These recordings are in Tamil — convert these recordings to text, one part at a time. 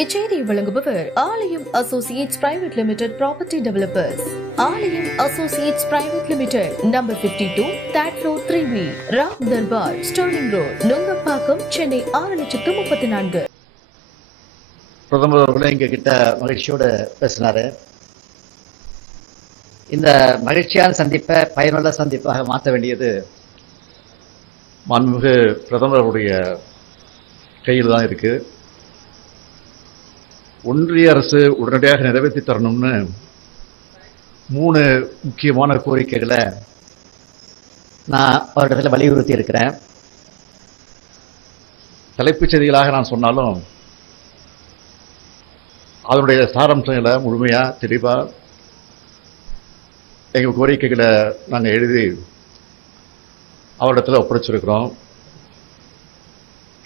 இச்செய்தியை வழங்குபவர் Aalayam associates private limited property developers. Aalayam associates private limited, number 52, third floor, 3B, Ram Durbar, sterling road, Nungambakkam, Chennai 6,34,000. பிரதமர் அவர்களே எங்க கிட்ட மகிழ்ச்சியோட பேசினாரு. இந்த மகிழ்ச்சியான சந்திப்பை பயனுள்ள சந்திப்பாக மாற்ற வேண்டியது மாண்புமிகு பிரதமருடைய கையில் தான் இருக்கு. ஒன்றிய அரசு உடனடியாக நிறைவேற்றி தரணும்னு 3 முக்கியமான கோரிக்கைகளை நான் அவரிடத்தில் வலியுறுத்தி இருக்கிறேன். தலைப்புச் செய்திகளாக நான் சொன்னாலும் அதனுடைய சாராம்சங்களை முழுமையா தெளிவா எங்கள் கோரிக்கைகளை நாங்கள் எழுதி அவரிடத்தில் ஒப்படைச்சிருக்கிறோம்.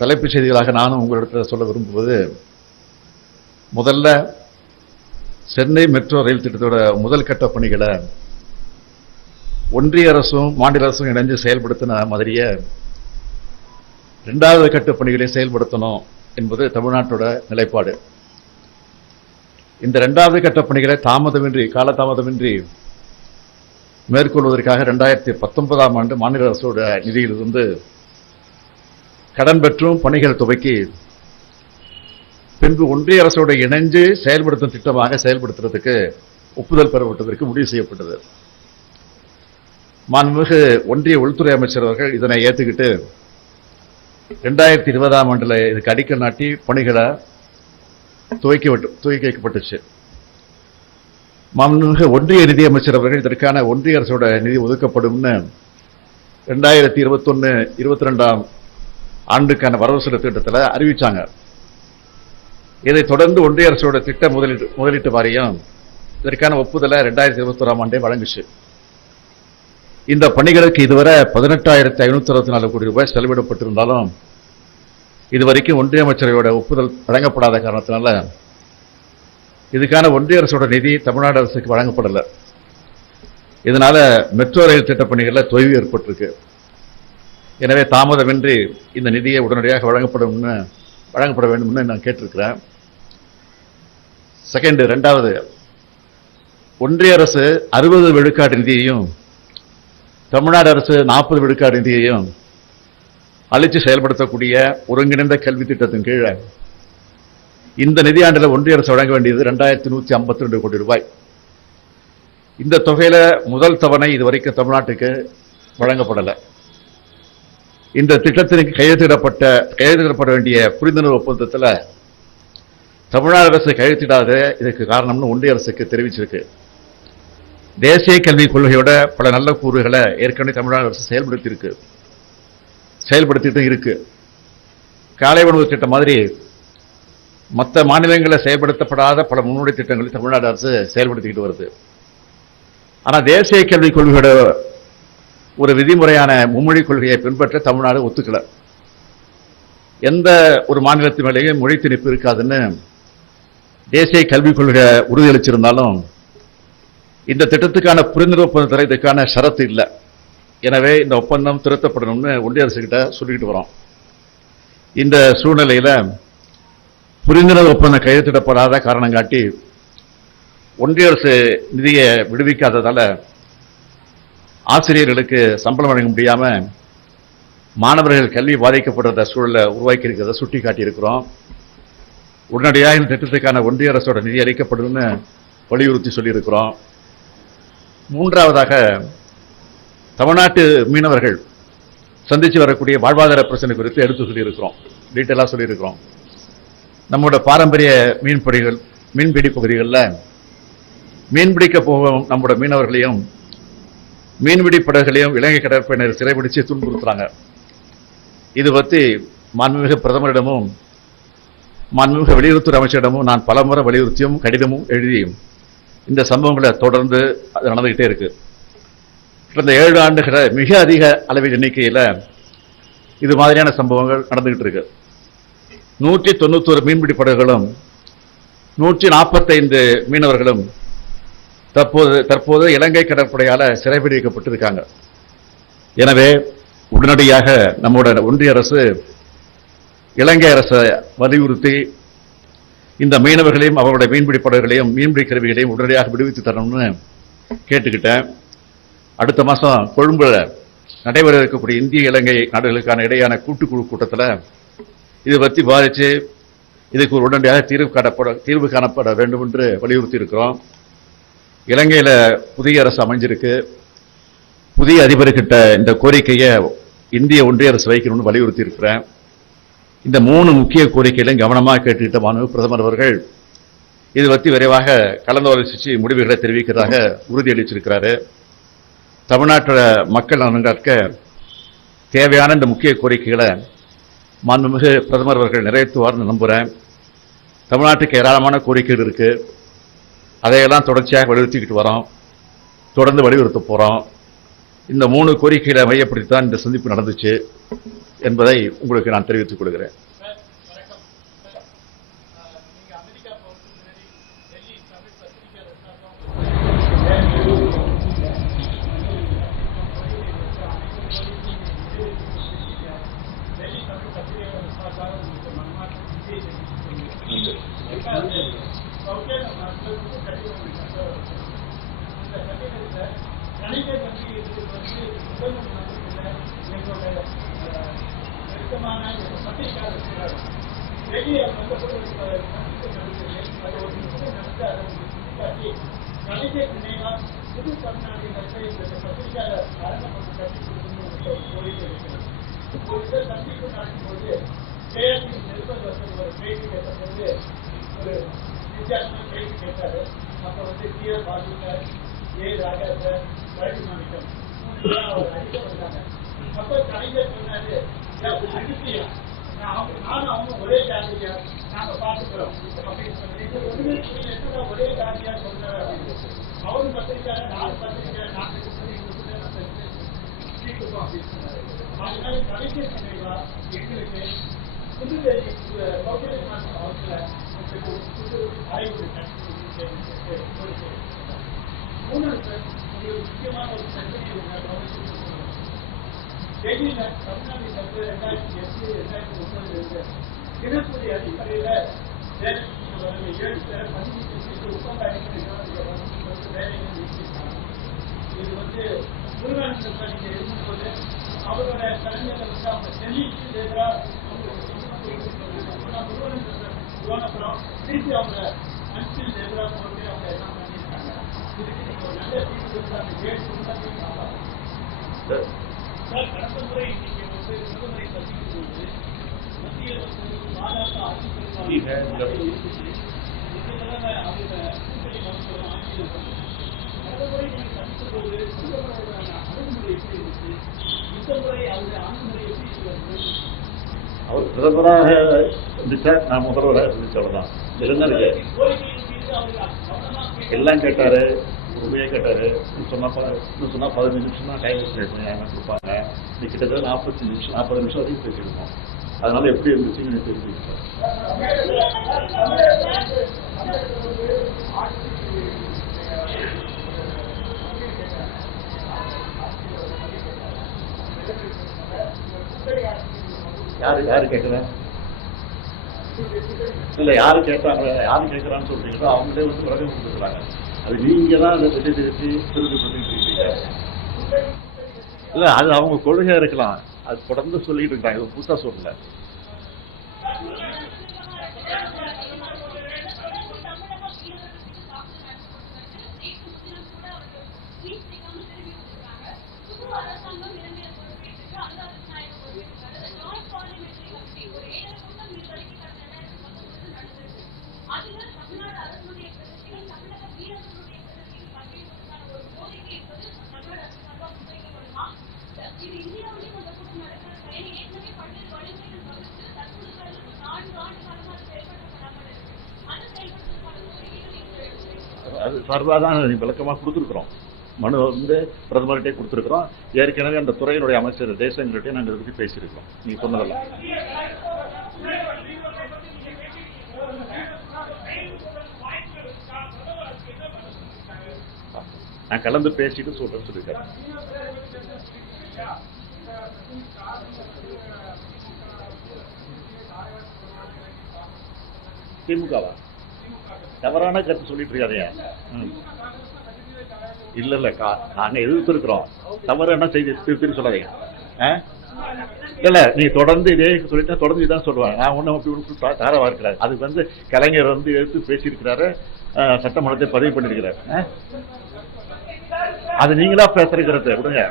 தலைப்புச் செய்திகளாக நானும் உங்களிடத்தில் சொல்ல விரும்புவது, முதல்ல சென்னை மெட்ரோ ரயில் திட்டத்தோட முதல் கட்ட பணிகளை ஒன்றிய அரசும் மாநில அரசும் இணைஞ்சு செயல்படுத்தின மாதிரியே 2வது கட்ட பணிகளை செயல்படுத்தணும் என்பது தமிழ்நாட்டோட நிலைப்பாடு. இந்த 2வது கட்ட பணிகளை காலதாமதமின்றி மேற்கொள்வதற்காக 2019ஆம் ஆண்டு மாநில அரசோட நிதியிலிருந்து கடன் பெற்றும் பணிகள் துவக்கி பின்பு ஒன்றிய அரசோட இணைஞ்சு செயல்படுத்தும் திட்டமாக செயல்படுத்துறதுக்கு ஒப்புதல் பெறப்பட்டதற்கு முடிவு செய்யப்பட்டது. மாண்புமிகு ஒன்றிய உள்துறை அமைச்சர் அவர்கள் இதனை ஏற்றுக்கிட்டு 2020ஆம் ஆண்டுல இதுக்கு அடிக்கல் நாட்டி பணிகளை துவக்கி வைக்கப்பட்டுச்சு. மாண்புமிகு ஒன்றிய நிதியமைச்சர் அவர்கள் இதற்கான ஒன்றிய அரசோட நிதி ஒதுக்கப்படும்னு 2021-22ஆம் ஆண்டுக்கான வரவு செலவு திட்டத்தில் அறிவிச்சாங்க. இதை தொடர்ந்து ஒன்றிய அரசோட திட்ட முதலீட்டு வாரியம் இதற்கான ஒப்புதலை 2021ஆம் ஆண்டே வழங்குச்சு. இந்த பணிகளுக்கு இதுவரை 18,564 கோடி ரூபாய் செலவிடப்பட்டிருந்தாலும் இதுவரைக்கும் ஒன்றிய அமைச்சரையோட ஒப்புதல் வழங்கப்படாத காரணத்தினால இதுக்கான ஒன்றிய அரசோட நிதி தமிழ்நாடு அரசுக்கு வழங்கப்படலை. இதனால மெட்ரோ ரயில் திட்ட பணிகளில் தொய்வு ஏற்பட்டிருக்கு. எனவே தாமதமின்றி இந்த நிதியை உடனடியாக வழங்கப்பட வேண்டும்னு நான் கேட்டிருக்கிறேன். 2வது, ஒன்றிய அரசு 60 விழுக்காடு நிதியையும் தமிழ்நாடு அரசு 40 விழுக்காடு நிதியையும் அளித்து செயல்படுத்தக்கூடிய ஒருங்கிணைந்த கல்வி திட்டத்தின் கீழே இந்த நிதியாண்டில் ஒன்றிய அரசு வழங்க வேண்டியது 2,152 கோடி ரூபாய். இந்த தொகையில முதல் தவணை இதுவரைக்கும் தமிழ்நாட்டுக்கு வழங்கப்படலை. இந்த திட்டத்திற்கு கையெழுத்திடப்பட வேண்டிய புரிந்துணர்வு ஒப்பந்தத்தில் தமிழ்நாடு அரசு கையெழுத்திடாத இதற்கு காரணம்னு ஒன்றிய அரசுக்கு தெரிவிச்சிருக்கு. தேசிய கல்விக் கொள்கையோட பல நல்ல கூறுகளை ஏற்கனவே தமிழ்நாடு அரசு செயல்படுத்திட்டு இருக்கு. காலை உணவு திட்டம் மாதிரி மற்ற மாநிலங்களில் செயல்படுத்தப்படாத பல முன்னோடி திட்டங்களை தமிழ்நாடு அரசு செயல்படுத்திக்கிட்டு வருது. ஆனா தேசிய கல்விக் கொள்கையோட ஒரு விதிமுறையான மும்மொழி கொள்கையை பின்பற்ற தமிழ்நாடு ஒத்துக்கல. எந்த ஒரு மாநிலத்து மேலேயும் மொழி திணிப்பு இருக்காதுன்னு தேசிய கல்விக் கொள்கை உறுதியளிச்சிருந்தாலும் இந்த திட்டத்துக்கான புரிந்துணர்வு ஒப்பந்தத்தில் இதுக்கான ஷரத்து இல்லை. எனவே இந்த ஒப்பந்தம் திருத்தப்படணும்னு ஒன்றிய அரசு கிட்ட சொல்லிக்கிட்டு வரோம். இந்த சூழ்நிலையில புரிந்துணர்வு ஒப்பந்தம் கையெழுத்திடப்படாத காரணம் காட்டி ஒன்றிய அரசு நிதியை விடுவிக்காததால ஆசிரியர்களுக்கு சம்பளம் வழங்க முடியாம மாணவர்கள் கல்வி பாதிக்கப்படுற சூழலை உருவாக்கி இருக்கிறத சுட்டி காட்டியிருக்கிறோம். உடனடியாக இந்த திட்டத்துக்கான ஒன்றிய அரசோட நிதி அளிக்கப்படும்னு வலியுறுத்தி சொல்லியிருக்கிறோம். 3வதாக, தமிழ்நாட்டு மீனவர்கள் சந்திச்சு வரக்கூடிய வாழ்வாதார பிரச்சனை குறித்து எடுத்து சொல்லியிருக்கிறோம், டீட்டெயிலாக சொல்லியிருக்கிறோம். நம்மளோட பாரம்பரிய மீன்பிடி பகுதிகளில் மீன்பிடிக்க போகும் நம்மளோட மீனவர்களையும் மீன்பிடி படகுகளையும் இலங்கை கடற்படையினர் சிறைபிடிச்சு துன்புறுத்துறாங்க. இது பற்றி மாண்புமிகு பிரதமரிடமும் மாண்புமிகு வெளியுறவுத்துறை அமைச்சரிடமும் நான் பலமுறை வலியுறுத்தியும் கடிதமும் எழுதியும் இந்த சம்பவங்களை தொடர்ந்து அது நடந்துகிட்டே இருக்கு. கடந்த 7 ஆண்டுகளை மிக அதிக அளவில் எண்ணிக்கையில் இது மாதிரியான சம்பவங்கள் நடந்துகிட்டு இருக்கு. 191 மீன்பிடி படகுகளும் 145 மீனவர்களும் தற்போது இலங்கை கடற்படையால சிறைபிடிக்கப்பட்டிருக்காங்க. எனவே உடனடியாக நம்முடைய ஒன்றிய அரசு இலங்கை அரசை வலியுறுத்தி இந்த மீனவர்களையும் அவருடைய மீன்பிடி படகுகளையும் மீன்பிடி கருவிகளையும் உடனடியாக விடுவித்து தரணும்னு கேட்டுக்கிட்டேன். அடுத்த மாதம் கொழும்புல நடைபெற இருக்கக்கூடிய இந்திய இலங்கை நாடுகளுக்கான இடையான கூட்டுக்குழு கூட்டத்தில் இது பற்றி பாதித்து இதுக்கு ஒரு உடனடியாக தீர்வு காணப்பட வேண்டும் என்று வலியுறுத்தி இருக்கிறோம். இலங்கையில் புதிய அரசு அமைஞ்சிருக்கு. புதிய அதிபர்கிட்ட இந்த கோரிக்கையை இந்திய ஒன்றிய அரசு வைக்கணும்னு வலியுறுத்தி இருக்கிறேன். இந்த 3 முக்கிய கோரிக்கைகளையும் கவனமாக கேட்டுக்கிட்ட மாண்பு பிரதமர் அவர்கள் இது பற்றி விரைவாக கலந்தாலோசித்து முடிவுகளை தெரிவிக்கிறதாக உறுதியளிச்சிருக்கிறாரு. தமிழ்நாட்டில் மக்கள் நலன்காக்க தேவையான இந்த முக்கிய கோரிக்கைகளை மாண்புமிகு பிரதமர் அவர்கள் நிறைவேற்றுவார்னு நம்புகிறேன். தமிழ்நாட்டுக்கு ஏராளமான கோரிக்கைகள் இருக்கு. அதையெல்லாம் தொடர்ச்சியாக வலியுறுத்திக்கிட்டு வரோம், தொடர்ந்து வலியுறுத்த போறோம். இந்த 3 கோரிக்கைகளை மையப்படுத்தி தான் இந்த சந்திப்பு நடந்துச்சு என்பதை உங்களுக்கு நான் தெரிவித்துக் கொள்கிறேன். அவர் பிரதமராக இருந்துச்சார், நான் முதல்வராக இருந்துச்சவர்தான். எல்லாம் கேட்டாரு, உண்மையாக கேட்டாரு. சொன்னா 15 நிமிஷம் தான் டைம் கொடுப்பாங்க. இது கிட்டத்தட்ட 45 நிமிஷம் 40 நிமிஷம் வரைக்கும் பேசியிருக்கோம். அதனால எப்படி இருந்துச்சுன்னு தெரிஞ்சுக்கிட்டேன். யாரு கேட்குறேன் இல்ல, யாரு கேட்கறாங்க, யாரு கேட்கறான்னு சொல்றீங்களோ அவங்களே வந்து விலகம் கொடுத்துருக்காங்க. அது நீங்க தான் அதை திசை திருப்பி சொல்லிட்டு இல்ல, அது அவங்க கொள்கையா இருக்கலாம். அது தொடர்ந்து சொல்லிட்டு இருக்காங்க, இது புதுசா சொல்லல. அது சார்பாதான் விளக்கமாக கொடுத்துருக்குறோம். மனு வந்து பிரதமர்கிட்டே கொடுத்துருக்குறோம். ஏற்கனவே அந்த துறையினுடைய அமைச்சர் தேசங்கள்கிட்டே நாங்கள் இதை பற்றி பேசியிருக்கோம். நீங்க சொன்னதெல்லாம் நான் கலந்து பேசிட்டு சொல்றேன்னு சொல்லியிருக்கேன். திமுகவா? தவறான கருத்து சொல்லிட்டு இருக்காதீங்க. இல்ல நாங்க எதிர்த்து இருக்கிறோம். தவறு என்ன செய்தி திருப்பி சொல்லாதீங்க. இல்ல நீங்க தொடர்ந்து இதே சொல்லிட்டா தொடர்ந்து இதான் சொல்லுவாங்க. நான் ஒன்னும் தாரவா இருக்கிறாரு. அது கலைஞர் எடுத்து பேசியிருக்கிறாரு, சட்டமன்றத்தை பதிவு பண்ணிருக்கிறாரு. அது நீங்களா பேசுறது விடுங்க.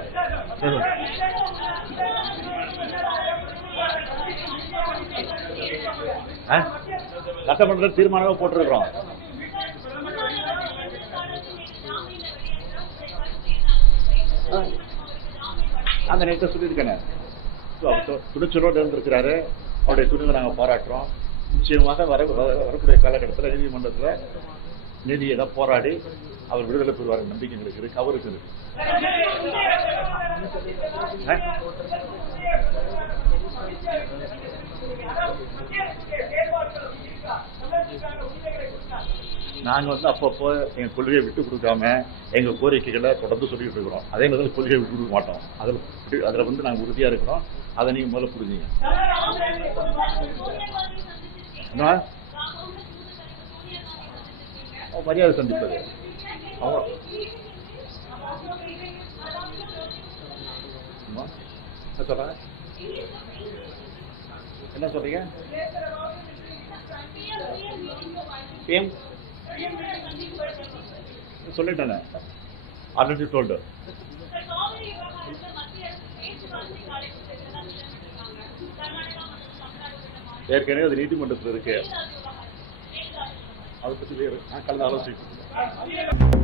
சட்டமன்ற தீர்மானமா போட்டிருக்கிறோம். அந்த நேரத்தை சொல்லியிருக்கேன். துணிச்சலோடு இருந்திருக்கிறாரு. அவருடைய துணிவை நாங்கள் பாராட்டுறோம். நிச்சயமாக வரக்கூடிய காலகட்டத்தில் நீதிமன்றத்தில் நீதியை போராடி அவர் விடுதலை பெறுவார் நம்பிக்கை எங்களுக்கு இருக்கு, அவருக்கு இருக்கு. நாங்க அப்பப்போ எங்க கொள்கையை விட்டு கொடுக்காம எங்க கோரிக்கைகளை தொடர்ந்து சொல்லிட்டு இருக்கிறோம். அதே மாதிரி கொள்கையை விட்டு கொடுக்க மாட்டோம். அதுல நாங்க உறுதியா இருக்கிறோம். அதை நீங்க முதல்ல புரிஞ்சுங்க. மரியாதை சந்திப்பது என்ன சொல்றீங்க? சொல்லிட்டேன். Already told. ஏற்கனவே அது நீதிமன்றத்தில் இருக்கு. அதை பற்றி கலந்து ஆலோசிக்க